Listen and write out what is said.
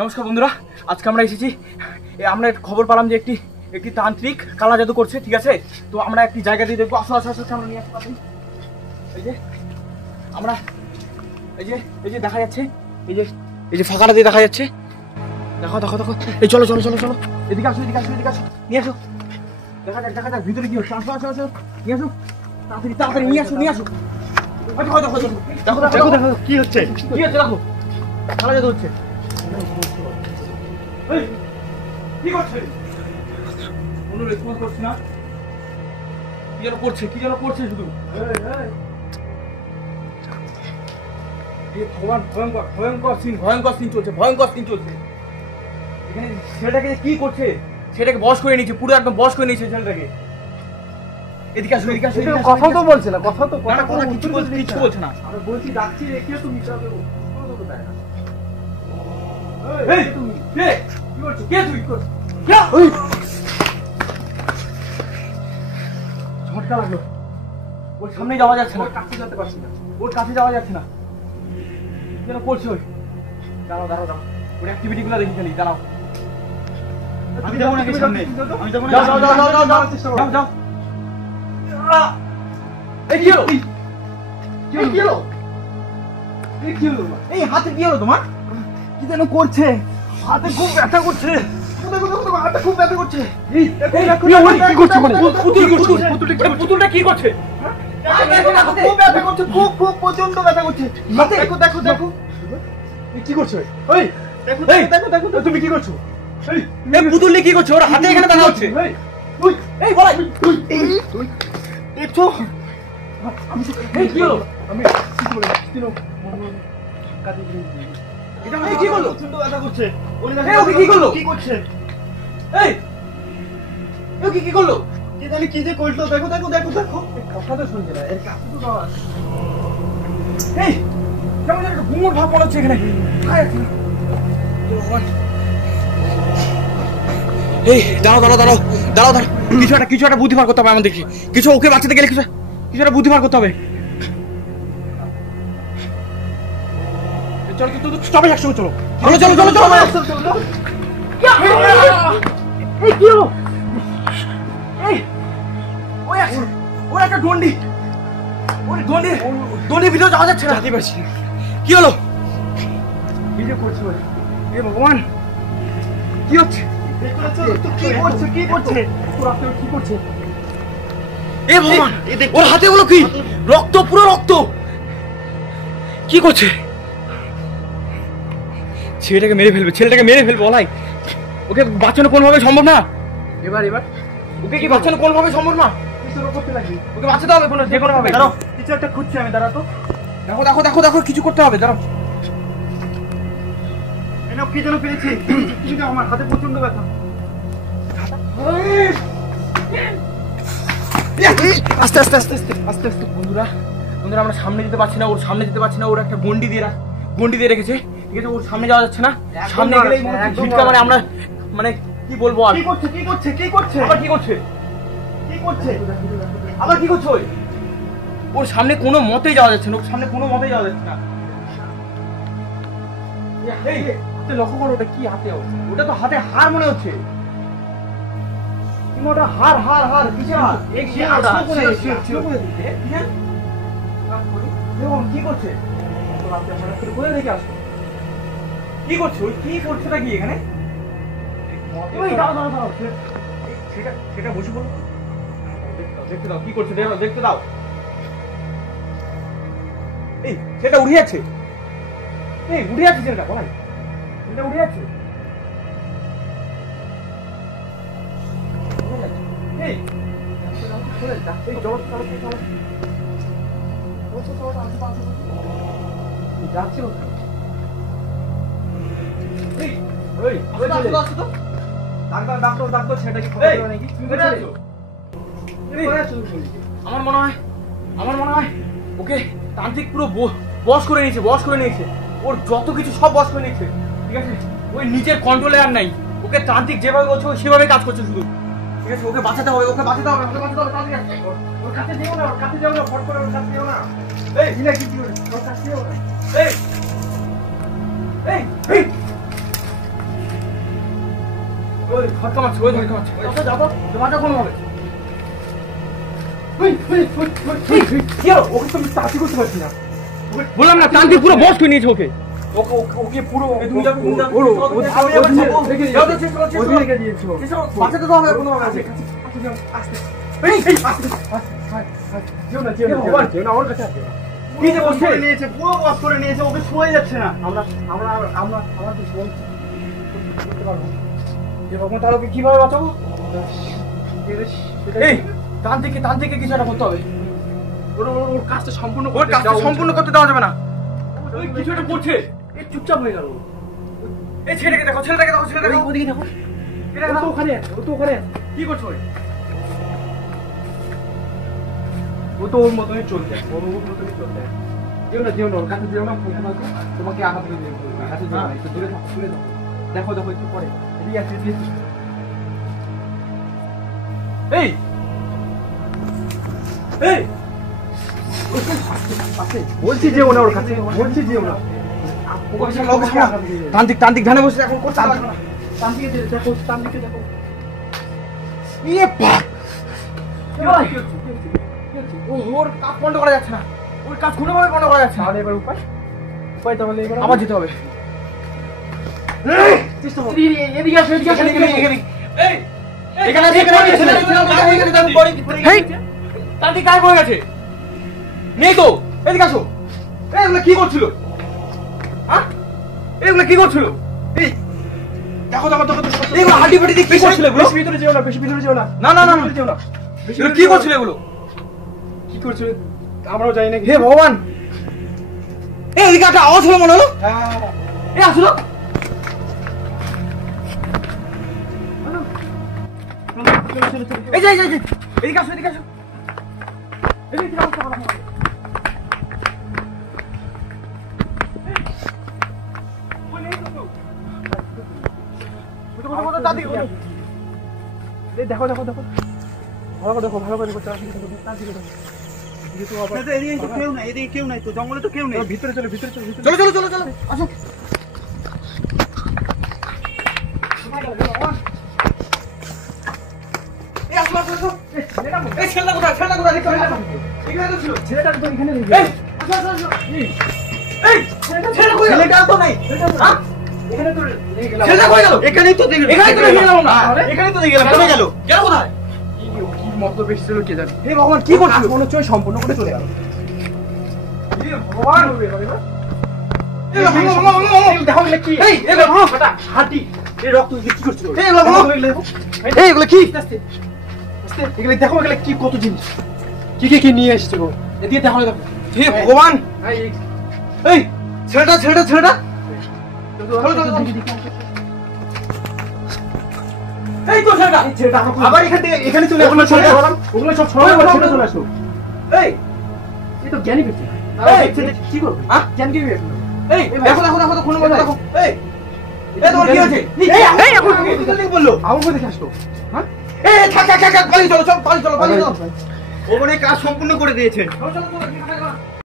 নমস্কার বন্ধুরা, আজকে আমরা এসেছি, আমরা খবর পেলাম যে একটি তান্ত্রিক কালা জাদু করছে। ঠিক আছে, তো আমরা একটি জায়গা দিয়ে দেখবো। আসো আসো আসো, আমরা নিয়ে আসতে পারি। এই যে আমরা এই যে দেখা যাচ্ছে, এই যে ফাঁকাটা দিয়ে দেখা যাচ্ছে। দেখো দেখো দেখো, এই চলো চলো চলো চলো, এদিকে আসো এদিকে আসো এদিকে আসো, নিয়ে আসো। দেখা যাক ভিতরে কি হচ্ছে। আসো আসো আসো, নিয়ে আসো তাড়াতাড়ি তাড়াতাড়ি, নিয়ে আসো নিয়ে আসো। দেখো দেখো দেখো দেখো দেখো কি হচ্ছে কি হচ্ছে, দেখো কালা জাদু হচ্ছে। কি করছে? কোনো রেসপন্স করছে না। কি যেন করছে শুধু। ভগবান, ভয়ঙ্কর সিন চলছে। এখানে ছেলেটাকে কি করছে, সেটাকে বশ করে নিয়েছে, পুরো একদম বশ করে নিয়েছে ছেলেটাকে। এদিকে আসো এদিকে আসো। কথা তো বলছে না, কথা কিছু বলছে না। আমরা বলছি যাচ্ছি, রেখে তুমি যাবে। এই তুমি কে? কি করছিস? কে তুই? ঝটকা লাগলো, ওর সামনে যাওয়া যাচ্ছে না, কাছে যেতে পারছি না, ওর কাছে যাওয়া যাচ্ছে না। যেন করছে ওই। দাঁড়াও দাঁড়াও দাঁড়াও, ওর অ্যাক্টিভিটি গুলো দেখি খালি। দাঁড়াও, আমি যাবো নাকি সামনে? আমি যাবো নাকি? যাও যাও যাও যাও যাও যাও যাও। এই কি হলো? এই হাতে কি হলো তোমার? কি যেন করছে, হাতে খুব ব্যথা করছে। হাতে খুব ব্যথা করছে। পুতুলটা কি করছে? খুব ব্যথা করছে, খুব খুব প্রচন্ড ব্যথা করছে। দেখো দেখো দেখো কি করছে? দেখো দেখো দেখো, তুমি কি করছো? এই পুতুল কি করছো? ওর হাতে এখানে ব্যথা হচ্ছে। এই বলাই, দেখছো? এই কি হলো? এই কি করলো? প্রচন্ড ব্যথা করছে। এই ওকে কি করলো? কি করছে? এই ওকে কি করলো? কি জানি কি যে করলো। দেখো দেখো দেখো দেখো, কথা তো শুনছে না, এর কাছে তো যাওয়া। এই কেমন যেন একটা গুমোট ভাব মনে হচ্ছে এখানে। এই দাঁড়াও দাঁড়াও দাঁড়াও দাঁড়াও দাঁড়াও, কিছু একটা বুদ্ধি বার করতে হবে আমাদেরকে। কিছু ওকে বাঁচাতে গেলে কিছু একটা বুদ্ধি বার করতে হবে। চলো তো সবাই একসঙ্গে চলো, চলো চলো চলো চলো। এই কি হলো? এই ওর একটা দণ্ডি, ওর দণ্ডির ভিতরে যাওয়া যাচ্ছে না। কি হলো? কি যে করছে ওই? এ ভগবান, কি হচ্ছে? কি করছে কি করছে? তোর হাতে কি করছে? এ ভগবান, ওর হাতে হলো কি? রক্ত, পুরো রক্ত। কি করছে? ছেলেটাকে মেরে ফেলবে ওলাই। ওকে বাঁচানো কোনোভাবে সম্ভব না। এবার ওকে কি বাঁচানো কোনোভাবে সম্ভব না? কিছু করতে লাগি। ওকে বাঁচাতে হবে যে কোনো ভাবে। দাঁড়াও, কিছু একটা খুঁজছি আমি, দাঁড়া তো। দেখো দেখো দেখো দেখো, কিছু করতে হবে, দাঁড়াও। এনাও কি যেন পেয়েছি, কিন্তু আমার হাতে প্রচন্ড ব্যথা। আস্তে আস্তে আস্তে আস্তে আস্তে আস্তে। বন্ধুরা আমরা সামনে যেতে পারছি না, ওর সামনে যেতে পারছি না। ওর একটা গন্ডি দিয়ে রেখেছে। ঠিক আছে, ওর সামনে যাওয়া যাচ্ছে না। সামনে গেলেই ঝিটকা, মানে আমরা মানে কি বলবো আর। কি করছে কি করছে কি করছে? আবার কি করছে? কি করছে? আবার কি করছে? ওর সামনে কোনো মতেই যাওয়া যাচ্ছে না, ওর সামনে কোনো মতেই যাওয়া যাচ্ছে না। এই হাতে লক্ষ্য করো, ওটা কি হাতে? ওটা তো হাতে হার মনে হচ্ছে। ওটা হার হার হার কিসের হার? এই কি হার? কি করছে? কি করছে? ওই কি করছেটা কি এখানে? সেটা বসে বলো, দেখতে দাও কি করছে, দেখতে দাও। এই সেটা উড়ে যাচ্ছে, ছেলেটা বলাই, সেটা উড়ে যাচ্ছে। এই যাচ্ছে আমার মনে হয় ওকে তান্ত্রিক পুরো বশ করে নিয়েছে। ওর যত কিছু সব বশ করে নিয়েছে। ঠিক আছে, ওই নিজের কন্ট্রোলে আর নাই। ওকে তান্ত্রিক যেভাবে বলছে ওই সেভাবে কাজ করছে শুধু। ঠিক আছে, ওকে বাঁচাতে হবে। ওর কাছে যেও না, ফট করে ওর কাছে যেও না। এই কি ওর কাছে যেও না। এই ওই ধাক্কা মারছে, ওই ধাক্কা মারছে। যাবো তোমাকে কোনো হবে কি হলো? ওকে তো আমি তাড়াতাড়ি করতে পারছি না। বললাম না, তান্ত্রিক পুরো বস করে নিয়েছে ওকে। ওকে পুরো তুমি যাবে, তুমি যাবে। আমি আবার যাবো। যাও, যাও, চেষ্টা করো, চেষ্টা করো। ওদিকে দিয়েছো। বাঁচাতে তো হবে কোনো হবে। আস্তে এই, এই, যেও না যেও না ভগবান। যেও না ওর কাছে আসবে না। কি যে বলছে? করে নিয়েছে, পুরো বস করে নিয়েছে, ওকে শোয়া যাচ্ছে না। আমরা আমাদের বলছি করতে পারবো না। যে ভগবান, তাহলে ওকে কিভাবে বাঁচাবো? এই তান্ত্রিককে কিছু একটা করতে হবে। ওর কাজটা সম্পূর্ণ ওর কাজটা সম্পূর্ণ করতে দেওয়া যাবে না। ওই কিছু একটা করছে। এই চুপচাপ হয়ে গেল। এই ছেলেটাকে দেখো, ছেলেটাকে দেখো, ছেলেটাকে দেখো। ওদিকে দেখো। এটাকে ও তো দেখো। ওখানে আছে, ও তো ওখানে আছে। কি করছো ওই? ও তো ওর মতনই চলছে, ওর মতনই চলছে। যেও না ওর কাছে যেও না, তোমাকে আঘাত করে দেবে। কাছে যেও না, একটু দূরে থাকো, দূরে থাকো। দেখো দেখো একটু পরে। এদিকে আছে, এদিকে আছে। এই এই বলছি যেও না ওর কাছে, বলছি যেও না। ওকে সামলা, ওকে সামলা। তান্ত্রিক ধ্যানে বসে এখন করতে পারবে না। তান্ত্রিকে দেখো, তান্ত্রিকে দেখো। ইয়ে বাপ! কি ভাই? ওর কাজ বন্ধ করা যাচ্ছে না। ওর কাজ কোনোভাবে বন্ধ করা যাচ্ছে না। তাহলে এবার উপায়? উপায় তাহলে এবার আবার যেতে হবে। চেষ্টা করো। এদিকে আসো, এদিকে আসো, এদিকে আসো, এদিকে। এই, এখানে আছে, এখানে আছে, এখানে আছে, এখানে আছে। হেই, তান্ত্রিক গায়েব হয়ে গেছে। নেই তো, এদিকে আসো। এই, এগুলো কি করছিল? হ্যাঁ? এগুলো কি করছিল? এই, দেখো, দেখো, দেখো, দেখো। এগুলো হাড্ডি ফাড্ডি দিয়ে কি করছিল এগুলো? বেশি ভিতরে যেও না, বেশি ভিতরে যেও না। না, না, না, না। যেও না। বেশি এগুলো ভিতরে কি যেও না। করছিল এগুলো? কি করছো? আমরাও জানি না। হে ভগবান! এই, এদিকে একটা আওয়াজ হলো মনে হলো। হ্যাঁ। এই, আসলো। এই যে, এই যে, এই যে। এদিকে আসো, এদিকে আসো। এদিকে কি অবস্থা খারাপ হবে? ওই নেই তো কেউ। ওটা তান্ত্রিক, ওটা। এই দেখো দেখো দেখো, ভালো করে দেখো, ভালো করে দেখো, তান্ত্রিকে দেখো, তান্ত্রিকে দেখো। এদিকে তো আবার- এদিকে তো কেউ নাই, এদিকে কেউ নাই তো, জঙ্গলে তো কেউ নেই। চলো, ভিতরে চলো, ভিতরে চলো, ভিতরে চলো, চলো, চলো, চলো। আসো। এই, আসো, আসো, আসো। এই, ছেলেটা কোথায়? ছেলেটা কোথায়? দেখতে হবে। এখানে তো ছিল। ছেলেটা তো এখানে নেই। এই, আসো, আসো, আসো। এই, ছেলেটা কই গেল? ছেলেটা তো নেই। হ্যাঁ? এখানে তো নিয়ে গেলাম। ছেলেটা কই গেল? এখানেই তো দেখলাম। এখানেই তো রেখে গেলাম আমরা। এখানেই তো দেখলাম, কোথায় গেল? গেল কোথায়? কি মতলব এসেছিল কে জানে। হে ভগবান, কি করছিস? কাজ মনে হচ্ছে ওই সম্পূর্ণ করে চলে গেল। হে ভগবান! এই, ভাঙো, ভাঙো, ভাঙো, ভাঙো। দেখো এগুলো কি? এই, এগুলো ভাঙো। ফাটা, হাঁটি, এই রক্ত এগুলো কি করছিল? এই, এগুলো ভাঙো। এই, এগুলো কি? আস্তে, আস্তে, এগুলো দেখো, এগুলো কি কত জিনিস। কি নিয়ে এসেছিল? এদিকে দেখো, দেখো। হে ভগবান! এই, এই, ছেলেটা, ছেলেটা, ছেলেটা। এই তো ছেলেটা। এই ছেলেটা আমার আবার এখান থেকে এখানে চলে ওগুলো আসলো চলে ছেলেটা। আসলো, ওগুলো সব ছড়ানো ওগুলো ছেড়ে চলে আসলো। এই, এই তো জ্ঞানী ব্যক্তি। এই, ছেলে কি করবে? হ্যাঁ? জ্ঞান কি করবে? এই, দেখো, দেখো, দেখো, দেখো, দেখো, দেখো। এই, এই, তোমার কি হয়েছে? এই, এখন কি বললো? আমার মধ্যে দেখে আসলো। হ্যাঁ? এই, থাক, থাক, থাক, থাক, পালিয়ে চলো, চল, পালিয়ে চলো, পালিয়ে চলো। ও মনে হয় কাজ সম্পূর্ণ করে দিয়েছে। চলো, চলো, চলো,